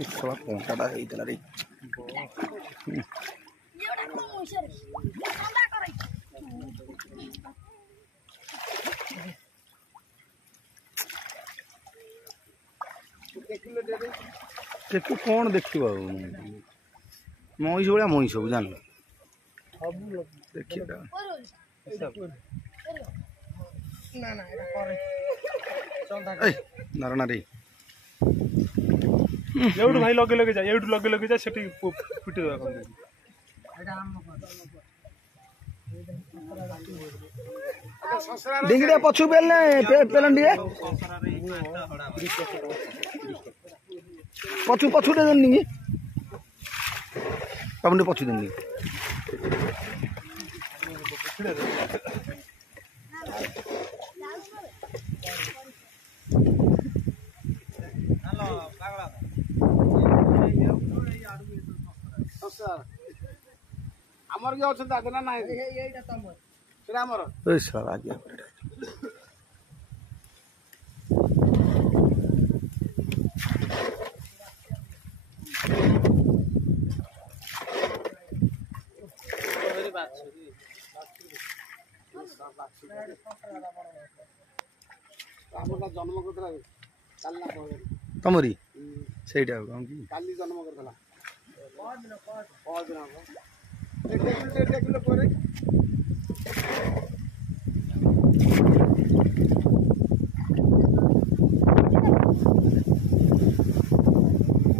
Salah pongkada ହେଇଥିଲା ରେ देखु कौन देखियो मईस भाया मईस सब जान देखिए नारायण रे एवढ भाई लगे लगे जा एवढ लगे लगे जा सेठी पिटी दवा कोन डिंगड़िया पछु बेलने पेलंडिए पछु पछु दे देनी पाबंडे पछु देनी हमर के अछि दादा ना नाही एइटा तमर सेरा हमर ए साला आज्ञा मेरी बात सुनी हमर जन्म करतला कालना पळे तमरी सेटा हम की काली जन्म करतला बहुत दिन एक किलो परे